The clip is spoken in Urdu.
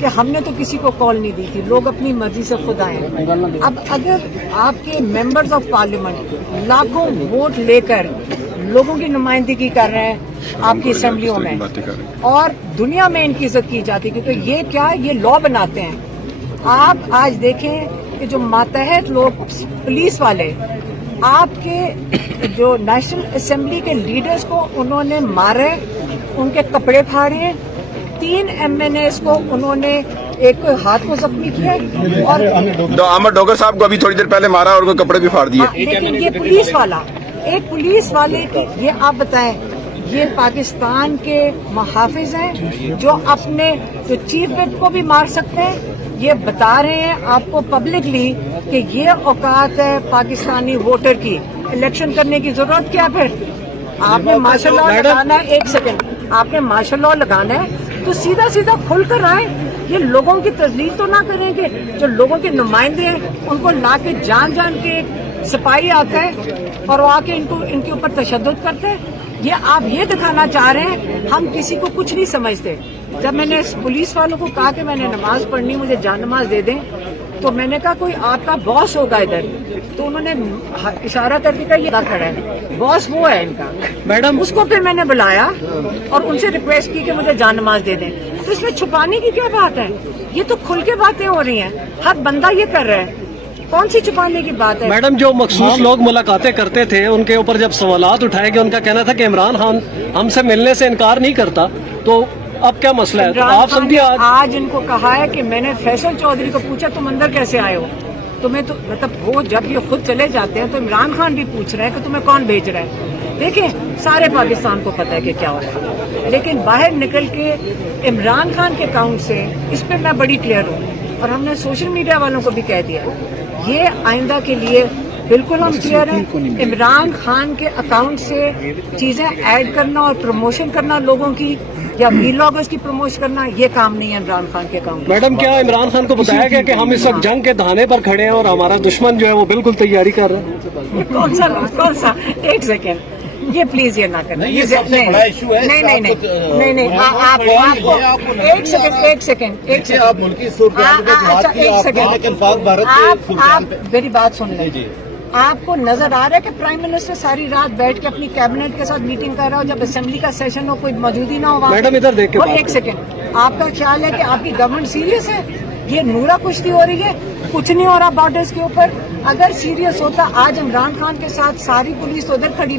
کہ ہم نے تو کسی کو کال نہیں دی تھی, لوگ اپنی مرضی سے خود آئے. اب اگر آپ کے ممبرز آف پارلیمنٹ لاکھوں ووٹ لے کر لوگوں کی نمائندگی کر رہے ہیں آپ کی اسمبلیوں میں, اور دنیا میں ان کی عزت کی جاتی ہے, کیونکہ یہ کیا یہ لا بناتے ہیں. آپ آج دیکھیں کہ جو ماتحت لوگ پولیس والے آپ کے جو نیشنل اسمبلی کے لیڈرز کو انہوں نے مارے, ان کے کپڑے پھاڑے, 3 MNAs کو انہوں نے ایک ہاتھ کو زخمی کیا, اور احمد ڈوگر صاحب کو ابھی تھوڑی دیر پہلے مارا اور ان کو کپڑے بھی پھاڑ دیے. لیکن یہ پولیس والا, ایک پولیس والے کی, یہ آپ بتائیں یہ پاکستان کے محافظ ہیں جو اپنے جو چیف وپ کو بھی مار سکتے ہیں. یہ بتا رہے ہیں آپ کو پبلکلی کہ یہ اوقات ہے پاکستانی ووٹر کی, الیکشن کرنے کی ضرورت کیا. پھر آپ نے مارشل لا لگانا ہے, ایک سیکنڈ, آپ نے مارشل لا لگانا ہے تو سیدھا سیدھا کھل کر آئے. یہ لوگوں کی تذلیل تو نہ کریں کہ جو لوگوں کے نمائندے ہیں ان کو لا کے جان جان کے سپاہی آتا ہے اور وہ آ کے ان کے اوپر تشدد کرتے ہیں. یہ آپ یہ دکھانا چاہ رہے ہیں ہم کسی کو کچھ نہیں سمجھتے. جب میں نے پولیس والوں کو کہا کہ میں نے نماز پڑھنی, مجھے جان نماز دے دیں, تو میں نے کہا کوئی آپ کا باس ہوگا ادھر, تو انہوں نے اشارہ کر کے کہا یہ کھڑا ہے, باس وہ ہے ان کا. میڈم اس کو پھر میں نے بلایا اور ان سے ریکویسٹ کی کہ مجھے جان نماز دے دیں. تو اس میں چھپانے کی کیا بات ہے, یہ تو کھل کے باتیں ہو رہی ہیں, ہر بندہ یہ کر رہا ہے, کون سی چھپانے کی بات ہے. میڈم جو مخصوص لوگ ملاقاتیں کرتے تھے ان کے اوپر جب سوالات اٹھائے گئے, ان کا کہنا تھا کہ عمران خان ہم سے ملنے سے انکار نہیں کرتا, تو اب کیا مسئلہ ہے؟ آپ سمجھیے آج ان کو کہا ہے کہ میں نے فیصل چودھری کو پوچھا تم اندر کیسے آئے ہو, تمہیں تو مطلب وہ جب یہ خود چلے جاتے ہیں تو عمران خان بھی پوچھ رہے ہیں کہ تمہیں کون بھیج رہا ہے. دیکھیں سارے پاکستان کو پتہ ہے کہ کیا ہو رہا ہے, لیکن باہر نکل کے عمران خان کے اکاؤنٹ سے اس پہ میں بڑی کلیئر ہوں, اور ہم نے سوشل میڈیا والوں کو بھی کہہ دیا یہ آئندہ کے لیے بالکل ہم کلیئر ہیں. عمران خان کے اکاؤنٹ سے چیزیں ایڈ کرنا اور پروموشن کرنا لوگوں کی, یا ویلاگرز کی پروموشن کرنا, یہ کام نہیں ہے عمران خان کے اکاؤنٹ. میڈم کیا عمران خان کو بتایا گیا کہ ہم اس وقت جنگ کے دہانے پر کھڑے ہیں اور ہمارا دشمن جو ہے وہ بالکل تیاری کر رہا ہے؟ کون سا ایک سیکنڈ, یہ پلیز یہ نہ کریں, نہیں, آپ ایک سیکنڈ آپ میری بات سن لیں. آپ کو نظر آ رہا ہے کہ پرائم منسٹر ساری رات بیٹھ کے اپنی کیبنٹ کے ساتھ میٹنگ کر رہا ہو, جب اسمبلی کا سیشن ہو کوئی موجودی نہ ہو. میڈم ادھر دیکھ کے, اور ایک سیکنڈ, آپ کا خیال ہے کہ آپ کی گورنمنٹ سیریس ہے؟ یہ نورا کشتی ہو رہی ہے, کچھ نہیں ہو رہا بارڈرز کے اوپر. اگر سیریس ہوتا آج عمران خان کے ساتھ ساری پولیس ادھر کھڑی.